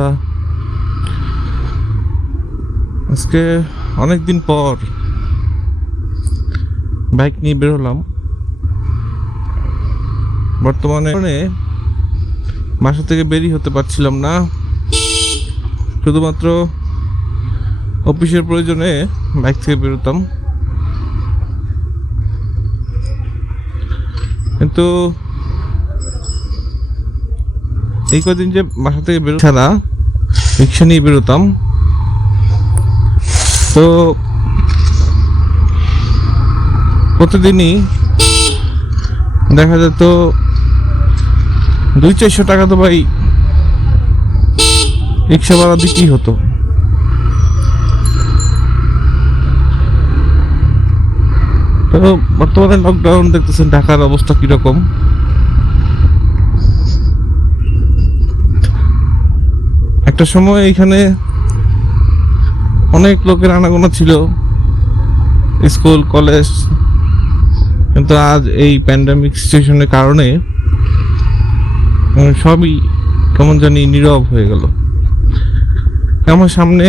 বন্ধুরা, আজকে অনেকদিন পর বাইক নিয়ে বেরোলাম। বর্তমানে বাসা থেকে বেরিয়ে হতে পারছিলাম না, শুধুমাত্র অফিসের প্রয়োজনে বাইক থেকে বেরোতাম। কিন্তু এই কদিন যে বাসা থেকে বেরো ছাড়া রিক্সা নিয়ে বেরোতাম, তো প্রতিদিনই দেখা যেত 200-400 টাকা তো ভাই রিক্সা ভাড়া দিতেই হতো। তো বর্তমানে লকডাউন দেখতেছেন ঢাকার অবস্থা কিরকম। একটা সময় এখানে অনেক লোকের আনাগোনা ছিল, স্কুল কলেজ, কিন্তু আজ এই প্যান্ডেমিক সিচুয়েশনের কারণে সবই কেমন জানি নীরব হয়ে গেল। আমার সামনে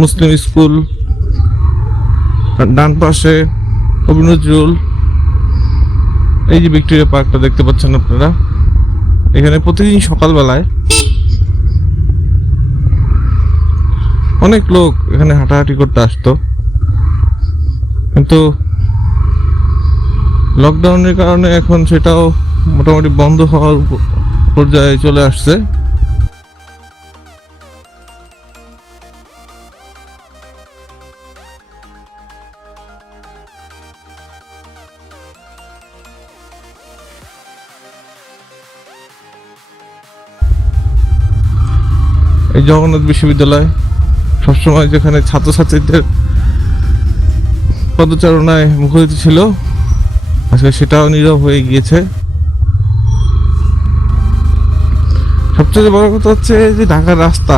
মুসলিম স্কুল, ডান পাশে কবি নজরুল, এই যে ভিক্টোরিয়া পার্কটা দেখতে পাচ্ছেন আপনারা, এখানে প্রতিদিন সকালবেলায় অনেক লোক এখানে হাঁটাহাঁটি করতে আসতো, কিন্তু লকডাউনের কারণে এখন সেটাও মোটামুটি বন্ধ হওয়ার পর্যায়ে চলে আসছে। এই জগন্নাথ বিশ্ববিদ্যালয় সবসময় যেখানে ছাত্রছাত্রীদের পদচারণায় মুখরিত ছিল, আজকে সেটাও নীরব হয়ে গিয়েছে। সবচেয়ে বড় কথা হচ্ছে যে ঢাকার রাস্তা,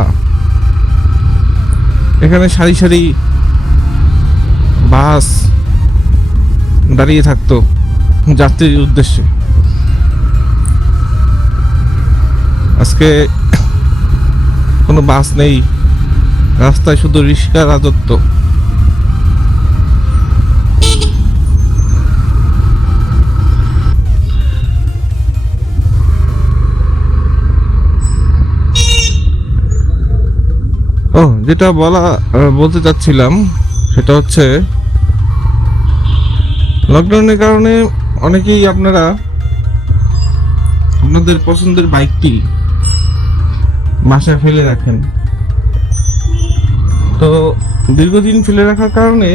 এখানে সারি সারি বাস দাঁড়িয়ে থাকতো যাত্রীর উদ্দেশ্যে। আজকে কোনো বাস নেই, রাস্তায় শুধু রিক্সার রাজত্ব। যেটা বলতে চাচ্ছিলাম সেটা হচ্ছে লকডাউনের কারণে অনেকেই আপনারা আপনাদের পছন্দের বাইকটি বাসায় ফেলে রাখেন। তো দীর্ঘদিন ফেলে রাখার কারণে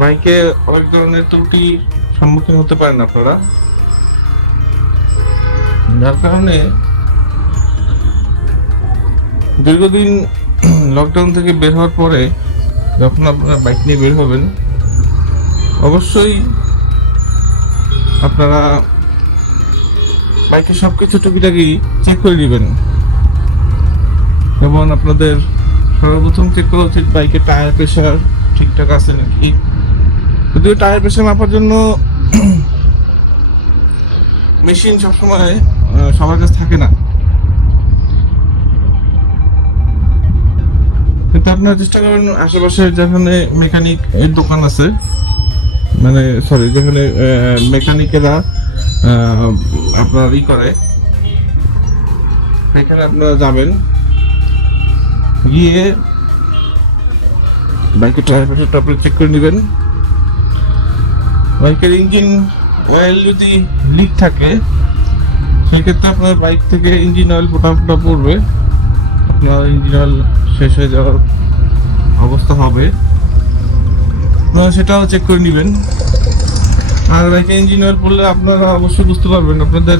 বাইকে অনেক ধরনের ত্রুটির সম্মুখীন হতে পারেন আপনারা, যার কারণে দীর্ঘদিন লকডাউন থেকে বের হওয়ার পরে যখন আপনারা বাইক নিয়ে বের হবেন, অবশ্যই আপনারা বাইকের সবকিছু টুকিটাকি চেক করে নেবেন, এবং আপনাদের সর্বপ্রথম চেক করা উচিত বাইকের টায়ার প্রেশার ঠিকঠাক আছে নাকি। যদিও টায়ার প্রেশার মাপার জন্য মেশিন সবসময় সবার কাছে থাকে না, কিন্তু আপনারা চেষ্টা করেন আশেপাশে যেখানে মেকানিক এর দোকান আছে, মানে সরি যেখানে মেকানিকেরা আপনার করে, সেখানে আপনারা যাবেন, গিয়ে বাইকের টায়ার প্রেশারটা আপনি চেক করে নেবেন। বাইকের ইঞ্জিন অয়েল যদি লিক থাকে সেক্ষেত্রে আপনার বাইক থেকে ইঞ্জিন অয়েল ফোটা পড়বে, আপনার ইঞ্জিন অয়েল শেষ হয়ে যাওয়ার অবস্থা হবে, সেটাও চেক করে নেবেন। আর বাইকে ইঞ্জিন অয়েল পড়লে আপনারা অবশ্যই বুঝতে পারবেন আপনাদের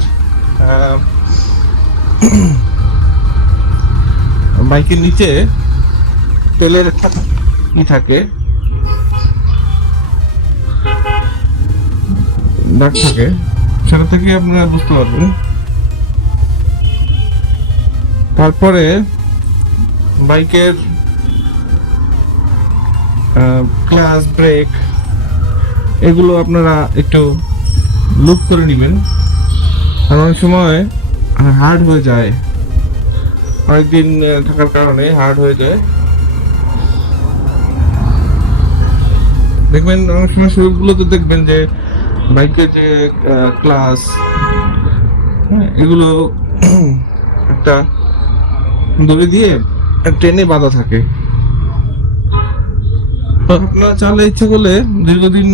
বাইকের নিচে তেলের কি থাকে, দাগ থাকে, সেটা থেকে আপনারা বুঝতে পারবেন। তারপরে বাইকের ক্লাচ, ব্রেক এগুলো আপনারা একটু লুক করে নেবেন, কারণ অনেক সময় হার্ড হয়ে যায়, অনেকদিন থাকার কারণে হার্ড হয়ে যায়। দেখবেন অনেক সময় শুরুগুলোতে দেখবেন যে বাইকের যে ক্লাস, এগুলো একটা দড়ি দিয়ে ট্রেনে বাঁধা থাকে। তো আপনারা চাইলে ইচ্ছা করলে দীর্ঘদিন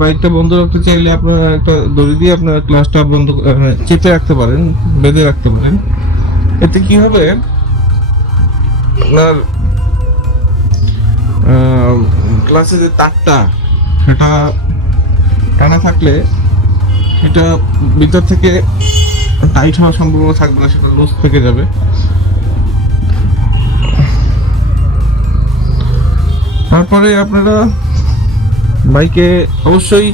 বাইকটা বন্ধ রাখতে চাইলে আপনারা একটা দড়ি দিয়ে আপনার ক্লাসটা বন্ধ চেপে রাখতে পারেন, বেঁধে রাখতে পারেন। এতে কি হবে, আপনার ক্লাসে যে তারটা সেটা টানা থাকলে সেটা ভিতর থেকে টাইট হওয়ার সম্ভাবনা থাকবে না, সেটা লুজ থেকে যাবে। তারপরে আপনারা বাইকে অবশ্যই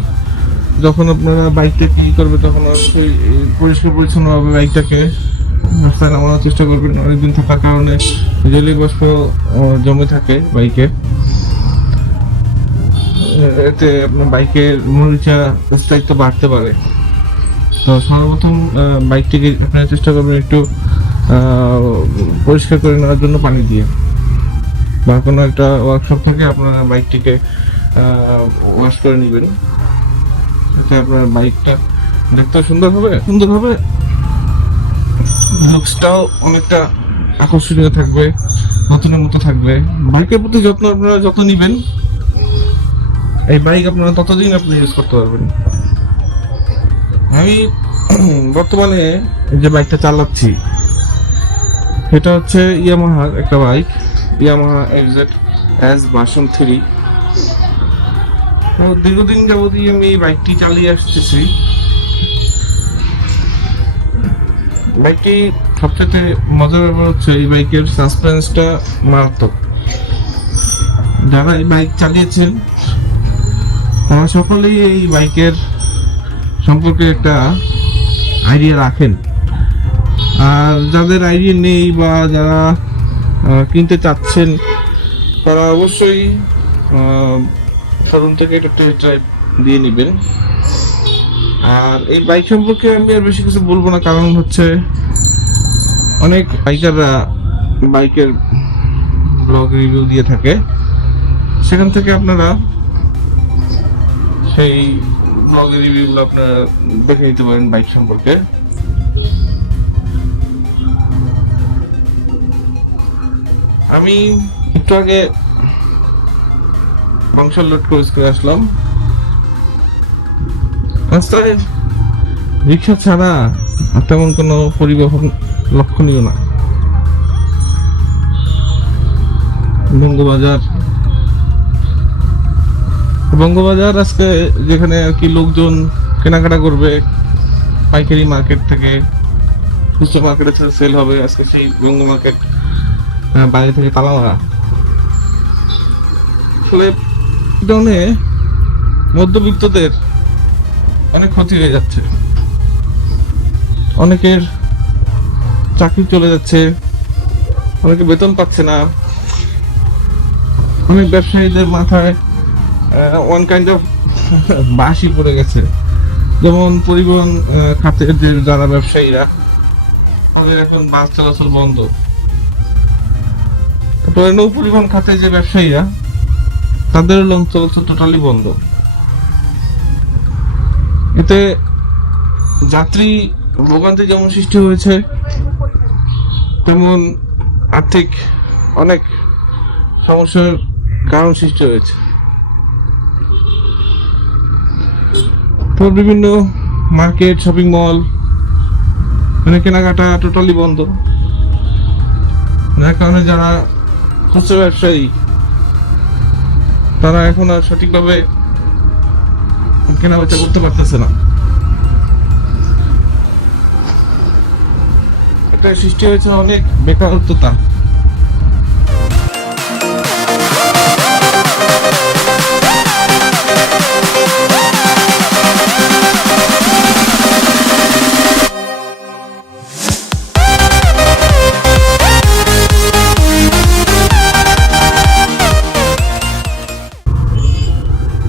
যখন আপনারা বাইকটা কি করবে তখন অবশ্যই পরিষ্কার পরিচ্ছন্নভাবে বাইকটাকে রাস্তায় নামানোর চেষ্টা করবেন। অনেকদিন থাকার কারণে জেলি বাষ্প জমে থাকে বাইকে, এতে আপনার বাইকের মরিচা স্থায়িত্ব বাড়তে পারে। তো সর্বপ্রথম বাইকটিকে আপনারা চেষ্টা করবেন একটু পরিষ্কার করে নেওয়ার জন্য পানি দিয়ে, বা কোনো একটা ওয়ার্কশপ থেকে আপনারা বাইকটিকে ওয়াশ করে নেবেন, যাতে আপনার বাইকটা দেখতে সুন্দরভাবে লুকসটাও অনেকটা আকর্ষণীয় থাকবে, নতুনের মতো থাকবে। বাইকের প্রতি আপনারা যত নিবেন, এই বাইক আপনারা ততদিন আপনি ইউজ করতে পারবেন। আমি বর্তমানে যে বাইকটা চালাচ্ছি সেটা হচ্ছে ইয়ামাহার একটা বাইক, ইয়ামাহা এফজেড ভার্সন 3। দীর্ঘদিন যাবতই আমি এই বাইকটি চালিয়ে আসতেছি। বাইকটি সবচেয়ে মজার ব্যাপার হচ্ছে এই বাইকের সাসপেন্সটা মারাত্মক। যারা এই বাইক চালিয়েছেন তারা সকলেই এই বাইকের সম্পর্কে একটা আইডিয়া রাখেন, আর যাদের আইডিয়া নেই বা যারা কিনতে চাচ্ছেন তারা অবশ্যই শোরুম থেকে একটা টেস্ট ড্রাইভ দিয়ে নেবেন। আর এই বাইক সম্পর্কে আমি আর বেশি কিছু বলবো না, কারণ হচ্ছে অনেক বাইকাররা বাইকের ব্লগ রিভিউ দিয়ে থাকে, সেখান থেকে আপনারা সেই ব্লগের রিভিউগুলো আপনারা দেখে নিতে পারেন বাইক সম্পর্কে। আমি একটু আগে মাংস লোড করে আসলাম। রাস্তায় রিক্সা ছাড়া তেমন কোনো পরিবহন লক্ষণীয় না। বঙ্গবাজার আজকে যেখানে আর কি লোকজন কেনাকাটা করবে পাইকারি মার্কেট থেকে, খুচরা মার্কেটে সেল হবে, আজকে সেই বঙ্গ মার্কেট বাইরে থেকে তালা মারা। ফলে কারণে মধ্যবিত্তদের অনেক ক্ষতি হয়ে যাচ্ছে, অনেকের চাকরি চলে যাচ্ছে, অনেকে বেতন পাচ্ছে না, অনেক ব্যবসায়ীদের মাথায় ওয়ান কাইন্ড অফ বাসি পড়ে গেছে। যেমন পরিবহন খাতের যে যারা ব্যবসায়ীরা, তাদের এখন বাস চলাচল বন্ধ। তারপরে নৌ পরিবহন খাতের যে ব্যবসায়ীরা, তাদের লঞ্চ চলাচল টোটালি বন্ধ। এতে যাত্রী ভোগান্তি যেমন সৃষ্টি হয়েছে, তেমন আর্থিক অনেক সমস্যার কারণ সৃষ্টি হয়েছে। তো বিভিন্ন মার্কেট, শপিং মল, মানে কেনাকাটা টোটালি বন্ধ, যার কারণে যারা খুচরা ব্যবসায়ী তারা এখন আর সঠিকভাবে কেনাবেচা করতে পারতেছে না। এটা সৃষ্টি হয়েছে অনেক বেকারত্বতা।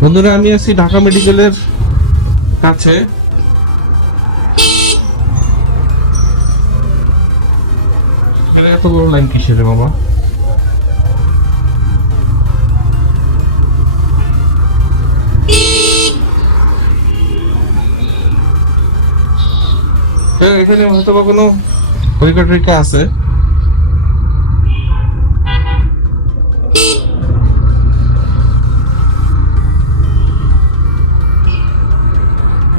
বন্ধুরা, আমি আছি ঢাকা মেডিকেলের কাছে। এত বড় লাইন কিসের রে বাবা? এখানে হয়তো বা কোনো পরীক্ষা আছে।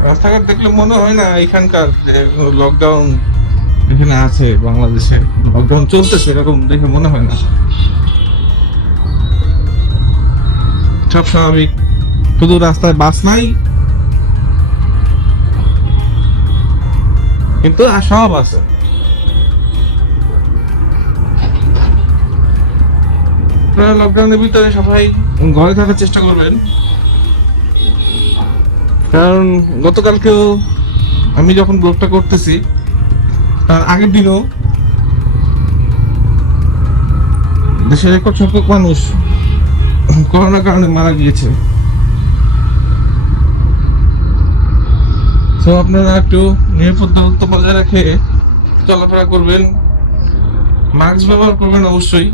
রাস্তাঘাট দেখলে মনে হয় না এখানকার যে লকডাউন এখানে আছে, বাংলাদেশে লকডাউন চলতেছে এরকম দেখে মনে হয় না। সব স্বাভাবিক, শুধু রাস্তায় বাস নাই, কিন্তু সব আছে। আপনারা লকডাউনের ভিতরে সবাই ঘরে থাকার চেষ্টা করবেন, কারণ গতকালকেও আমি যখন ব্লগটা করতেছি তার আগের দিনও দেশের রেকর্ড সংখ্যক মানুষ করোনার কারণে মারা গিয়েছে। তো আপনারা একটু নিরাপত্তা বজায় রেখে চলাফেরা করবেন, মাস্ক ব্যবহার করবেন অবশ্যই।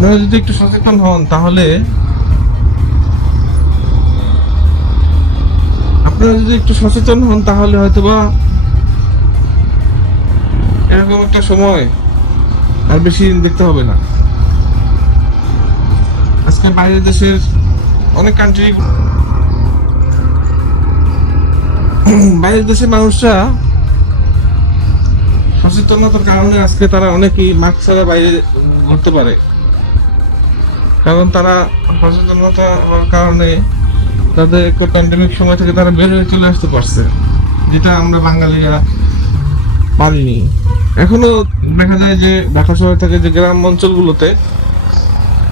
আপনারা যদি একটু সচেতন হন তাহলে হয়তোবা এরকম একটা সময় আর বেশি দিন দেখতে হবে না। আজকে বাইরের দেশের অনেক কান্ট্রি, বাইরের দেশের মানুষরা সচেতনতার কারণে আজকে তারা অনেকেই মাস্ক ছাড়া বাইরে ঘুরতে পারে, কারণ তারা সচেতনতা হওয়ার কারণে তাদের প্যান্ডেমিক সময় থেকে তারা বের হয়ে চলে আসতে পারছে, যেটা আমরা বাঙালিরা পারিনি। এখনো দেখা যায় যে ঢাকা শহর থেকে যে গ্রাম অঞ্চলগুলোতে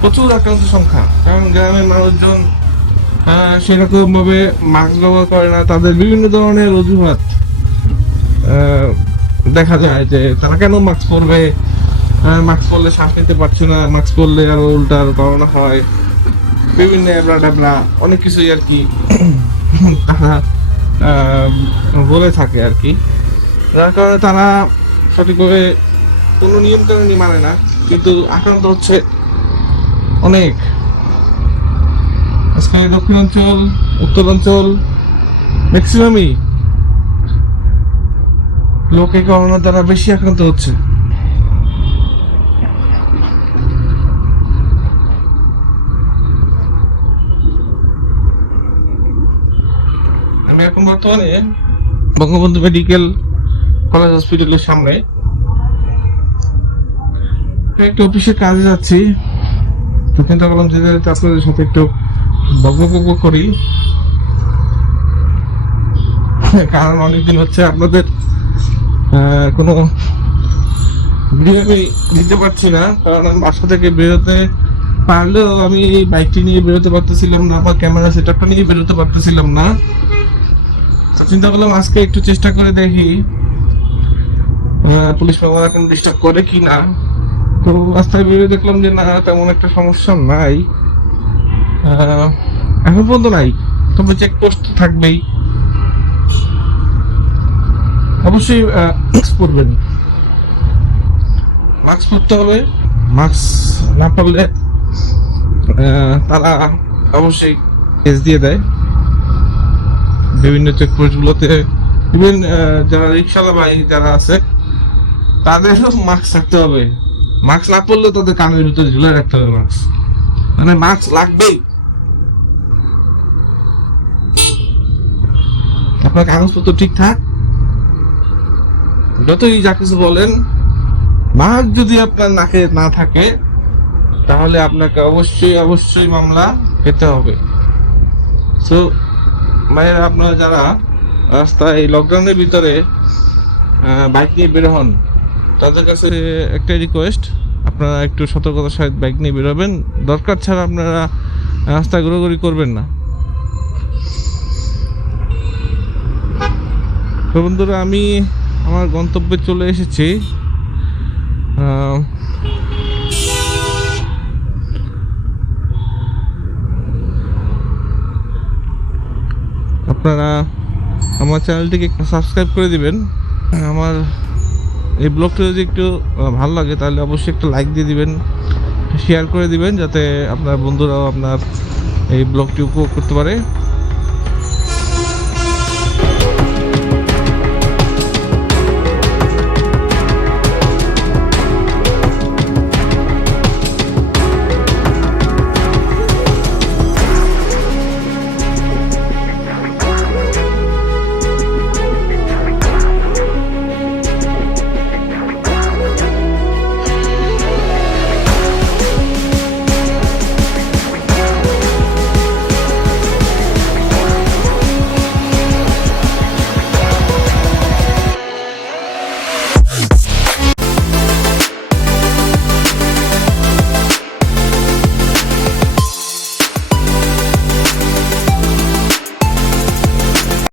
প্রচুর আক্রান্ত সংখ্যা, কারণ গ্রামের মানুষজন সেরকম ভাবে মাস্ক ব্যবহার করে না, তাদের বিভিন্ন ধরনের অজুহাত দেখা যায় যে তারা কেন মাস্ক পরবে, মাস্ক পরলে শ্বাস নিতে পারছো না, মাস্ক পরলে আরো উল্টা করোনা হয়, বিভিন্ন অনেক কিছুই আর কি তারা বলে থাকে আর কি, যার কারণে তারা সঠিকভাবে কোনো নিয়ম কানুনই মানে না, কিন্তু আক্রান্ত হচ্ছে অনেক। আজকে দক্ষিণাঞ্চল, উত্তরাঞ্চল ম্যাক্সিমামই লোকে করোনা দ্বারা বেশি আক্রান্ত হচ্ছে। আমি এখন বর্তমানে বঙ্গবন্ধু মেডিকেল কলেজ হসপিটালের সামনে একটু অফিসের কাজে যাচ্ছি, তো চিন্তা করলাম যে আপনাদের সাথে একটু বকবক করি, কারণ অনেকদিন হচ্ছে আপনাদের কোনো ভিডিও আমি দিতে পারছি না, কারণ আমি বাসা থেকে বেরোতে পারলেও আমি এই বাইকটি নিয়ে বেরোতে পারতেছিলাম না, বা ক্যামেরা সেটআপটা নিয়ে বেরোতে পারতেছিলাম না। চিন্তা করলাম আজকে একটু চেষ্টা করে দেখি পুলিশ বাবা এখন ডিস্টার্ব করে কি না। তো রাস্তায় বেরিয়ে দেখলাম যে না, তেমন একটা সমস্যা নাই, এখন পর্যন্ত নাই, তবে চেকপোস্ট থাকবেই। অবশ্যই মাস্ক পরবেন, মাস্ক পরতে হবে, মাস্ক না পরলে তারা অবশ্যই কেস দিয়ে দেয় বিভিন্ন চেকপোস্ট গুলোতে। ইভেন যারা রিক্সাওয়ালা ভাই যারা আছে তাদেরও মাস্ক থাকতে হবে, মাস্ক না পরলেও তাদের কানের ভিতরে ঝুলে রাখতে হবে মাস্ক, মানে মাস্ক লাগবেই। আপনার কাগজপত্র ঠিকঠাক, যতই যা কিছু বলেন, মাস্ক যদি আপনার নাকে না থাকে তাহলে আপনাকে অবশ্যই মামলা খেতে হবে। তো ভাইয়েরা, আপনারা যারা রাস্তায় এই লকডাউনের ভিতরে বাইক নিয়ে বের হন, তাদের কাছে একটা রিকোয়েস্ট, আপনারা একটু সতর্কতার সাথে বাইক নিয়ে বেরোবেন, দরকার ছাড়া আপনারা রাস্তায় ঘোরাঘুরি করবেন না। তো বন্ধুরা, আমি আমার গন্তব্যে চলে এসেছি। আপনারা আমার চ্যানেলটিকে একটু সাবস্ক্রাইব করে দিবেন। আমার এই ব্লগটা যদি একটু ভালো লাগে তাহলে অবশ্যই একটা লাইক দিয়ে দিবেন, শেয়ার করে দিবেন, যাতে আপনার বন্ধুরাও আপনার এই ব্লগটি উপভোগ করতে পারে।